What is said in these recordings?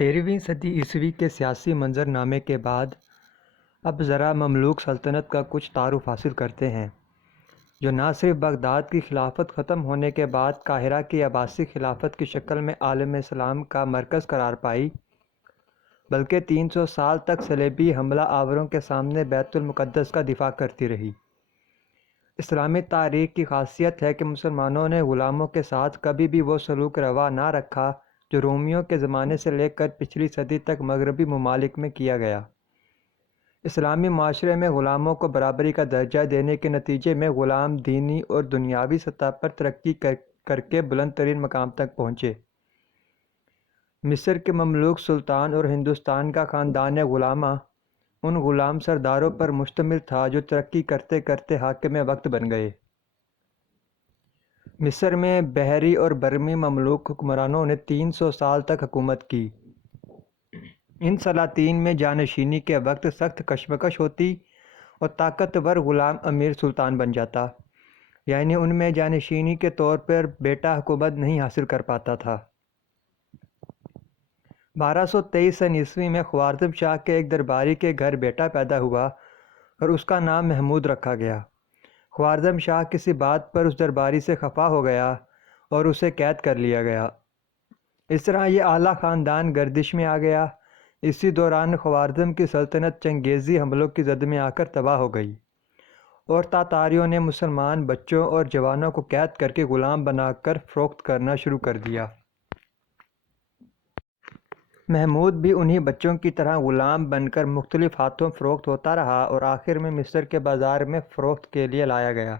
13ویں صدی عیسوی کے سیاسی منظرنامے کے بعد اب ذرا مملوک سلطنت کا کچھ تعارف حاصل کرتے ہیں، جو نہ صرف بغداد کی خلافت ختم ہونے کے بعد قاہرہ کی عباسی خلافت کی شکل میں عالم اسلام کا مرکز قرار پائی، بلکہ 300 سال تک صلیبی حملہ آوروں کے سامنے بیت المقدس کا دفاع کرتی رہی۔ اسلامی تاریخ کی خاصیت ہے کہ مسلمانوں نے غلاموں کے ساتھ کبھی بھی وہ سلوک روا نہ رکھا جو رومیوں کے زمانے سے لے کر پچھلی صدی تک مغربی ممالک میں کیا گیا۔ اسلامی معاشرے میں غلاموں کو برابری کا درجہ دینے کے نتیجے میں غلام دینی اور دنیاوی سطح پر ترقی کر کے بلند ترین مقام تک پہنچے۔ مصر کے مملوک سلطان اور ہندوستان کا خاندان غلامہ ان غلام سرداروں پر مشتمل تھا جو ترقی کرتے کرتے حاکم وقت بن گئے۔ مصر میں بحری اور برمی مملوک حکمرانوں نے 300 سال تک حکومت کی۔ ان سلاطین میں جانشینی کے وقت سخت کشمکش ہوتی اور طاقتور غلام امیر سلطان بن جاتا، یعنی ان میں جانشینی کے طور پر بیٹا حکومت نہیں حاصل کر پاتا تھا۔ 1223 عیسوی میں خوارزم شاہ کے ایک درباری کے گھر بیٹا پیدا ہوا اور اس کا نام محمود رکھا گیا۔ خوارزم شاہ کسی بات پر اس درباری سے خفا ہو گیا اور اسے قید کر لیا گیا۔ اس طرح یہ اعلیٰ خاندان گردش میں آ گیا۔ اسی دوران خوارزم کی سلطنت چنگیزی حملوں کی زد میں آ کر تباہ ہو گئی اور تاتاریوں نے مسلمان بچوں اور جوانوں کو قید کر کے غلام بنا کر فروخت کرنا شروع کر دیا۔ محمود بھی انہی بچوں کی طرح غلام بن کر مختلف ہاتھوں فروخت ہوتا رہا اور آخر میں مصر کے بازار میں فروخت کے لیے لایا گیا۔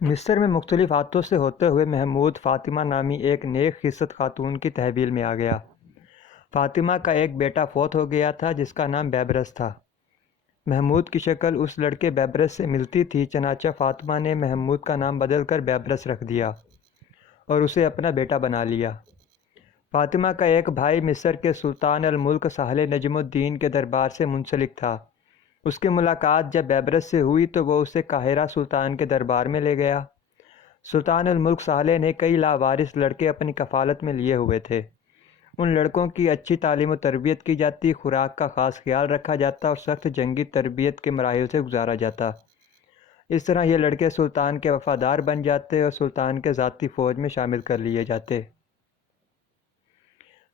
مصر میں مختلف ہاتھوں سے ہوتے ہوئے محمود فاطمہ نامی ایک نیک خصلت خاتون کی تحویل میں آ گیا۔ فاطمہ کا ایک بیٹا فوت ہو گیا تھا جس کا نام بیبرس تھا۔ محمود کی شکل اس لڑکے بیبرس سے ملتی تھی، چنانچہ فاطمہ نے محمود کا نام بدل کر بیبرس رکھ دیا اور اسے اپنا بیٹا بنا لیا۔ فاطمہ کا ایک بھائی مصر کے سلطان الملک سہل نجم الدین کے دربار سے منسلک تھا۔ اس کی ملاقات جب بیبرس سے ہوئی تو وہ اسے قاہرہ سلطان کے دربار میں لے گیا۔ سلطان الملک سہل نے کئی لاوارث لڑکے اپنی کفالت میں لیے ہوئے تھے۔ ان لڑکوں کی اچھی تعلیم و تربیت کی جاتی، خوراک کا خاص خیال رکھا جاتا اور سخت جنگی تربیت کے مراحل سے گزارا جاتا۔ اس طرح یہ لڑکے سلطان کے وفادار بن جاتے اور سلطان کے ذاتی فوج میں شامل کر لیے جاتے۔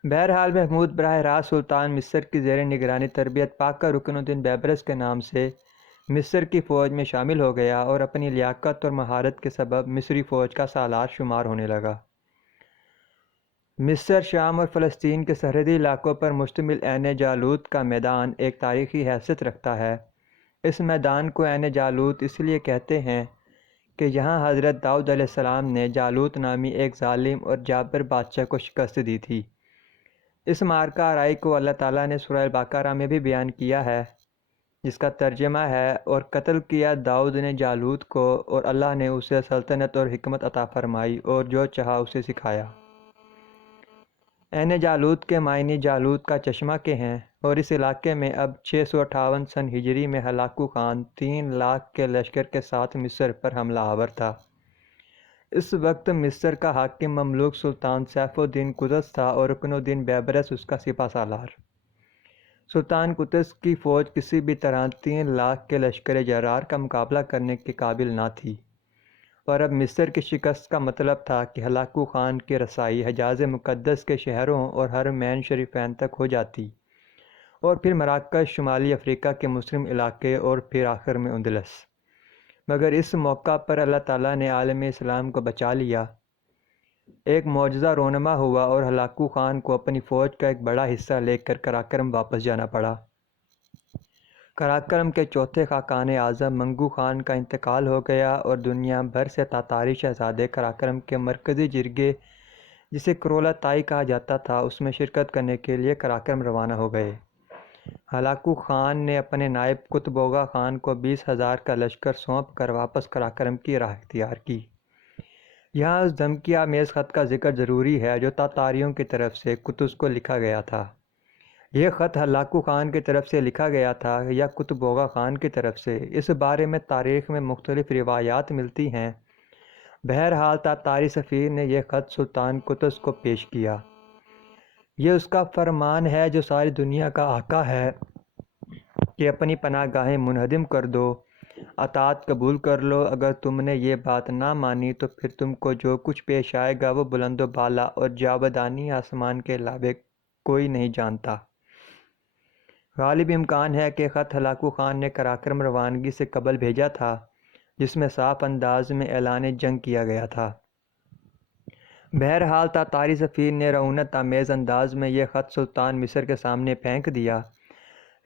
بہرحال محمود براہ راست سلطان مصر کی زیر نگرانی تربیت پا کر رکن الدین بیبرس کے نام سے مصر کی فوج میں شامل ہو گیا اور اپنی لیاقت اور مہارت کے سبب مصری فوج کا سالار شمار ہونے لگا۔ مصر، شام اور فلسطین کے سرحدی علاقوں پر مشتمل عین جالوت کا میدان ایک تاریخی حیثیت رکھتا ہے۔ اس میدان کو عین جالوت اس لیے کہتے ہیں کہ یہاں حضرت داؤد علیہ السلام نے جالوت نامی ایک ظالم اور جابر بادشاہ کو شکست دی تھی۔ اس معرکہ آرائی کو اللہ تعالیٰ نے سورہ البقرہ میں بھی بیان کیا ہے، جس کا ترجمہ ہے، اور قتل کیا داؤد نے جالوت کو اور اللہ نے اسے سلطنت اور حکمت عطا فرمائی اور جو چاہا اسے سکھایا۔ عین جالوت کے معنی جالوت کا چشمہ کے ہیں اور اس علاقے میں اب 658 سن ہجری میں ہلاکو خان 3 لاکھ کے لشکر کے ساتھ مصر پر حملہ آور تھا۔ اس وقت مصر کا حاکم مملوک سلطان سیف الدین قطز تھا اور رکن الدین بیبرس اس کا سپہ سالار۔ سلطان قطز کی فوج کسی بھی طرح 3 لاکھ کے لشکر جرار کا مقابلہ کرنے کے قابل نہ تھی، اور اب مصر کی شکست کا مطلب تھا کہ ہلاکو خان کی رسائی حجاز مقدس کے شہروں اور حرمین شریفین تک ہو جاتی اور پھر مراکش، شمالی افریقہ کے مسلم علاقے اور پھر آخر میں اندلس۔ مگر اس موقع پر اللہ تعالیٰ نے عالم اسلام کو بچا لیا۔ ایک معجزہ رونما ہوا اور ہلاکو خان کو اپنی فوج کا ایک بڑا حصہ لے کر قراقرم واپس جانا پڑا۔ قراقرم کے چوتھے خاقان اعظم منگو خان کا انتقال ہو گیا اور دنیا بھر سے تاتاری شہزادے قراقرم کے مرکزی جرگے، جسے کرولہ طائی کہا جاتا تھا، اس میں شرکت کرنے کے لیے قراقرم روانہ ہو گئے۔ ہلاکو خان نے اپنے نائب قطب خان کو 20,000 کا لشکر سونپ کر واپس قراقرم کی راہ اختیار کی۔ یہاں اس دھمکی آمیز خط کا ذکر ضروری ہے جو تاتاریوں کی طرف سے قطز کو لکھا گیا تھا۔ یہ خط ہلاکو خان کی طرف سے لکھا گیا تھا یا قطب خان کی طرف سے، اس بارے میں تاریخ میں مختلف روایات ملتی ہیں۔ بہرحال تاتاری سفیر نے یہ خط سلطان قطز کو پیش کیا۔ یہ اس کا فرمان ہے جو ساری دنیا کا آقا ہے کہ اپنی پناہ گاہیں منہدم کر دو، اطاعت قبول کر لو۔ اگر تم نے یہ بات نہ مانی تو پھر تم کو جو کچھ پیش آئے گا وہ بلند و بالا اور جاودانی آسمان کے علاوہ کوئی نہیں جانتا۔ غالب امکان ہے کہ خط ہلاکو خان نے قراقرم روانگی سے قبل بھیجا تھا، جس میں صاف انداز میں اعلان جنگ کیا گیا تھا۔ بہرحال تاتاری سفیر نے رعونت آمیز انداز میں یہ خط سلطان مصر کے سامنے پھینک دیا۔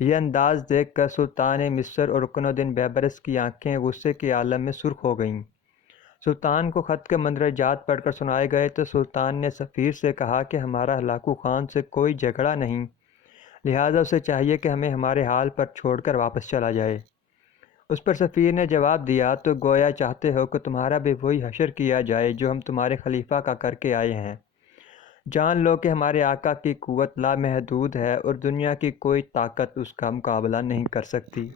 یہ انداز دیکھ کر سلطان مصر اور رکن الدین بیبرس کی آنکھیں غصے کے عالم میں سرخ ہو گئیں۔ سلطان کو خط کے مندرجات پڑھ کر سنائے گئے تو سلطان نے سفیر سے کہا کہ ہمارا ہلاکو خان سے کوئی جھگڑا نہیں، لہٰذا اسے چاہیے کہ ہمیں ہمارے حال پر چھوڑ کر واپس چلا جائے۔ اس پر سفیر نے جواب دیا، تو گویا چاہتے ہو کہ تمہارا بھی وہی حشر کیا جائے جو ہم تمہارے خلیفہ کا کر کے آئے ہیں۔ جان لو کہ ہمارے آقا کی قوت لامحدود ہے اور دنیا کی کوئی طاقت اس کا مقابلہ نہیں کر سکتی۔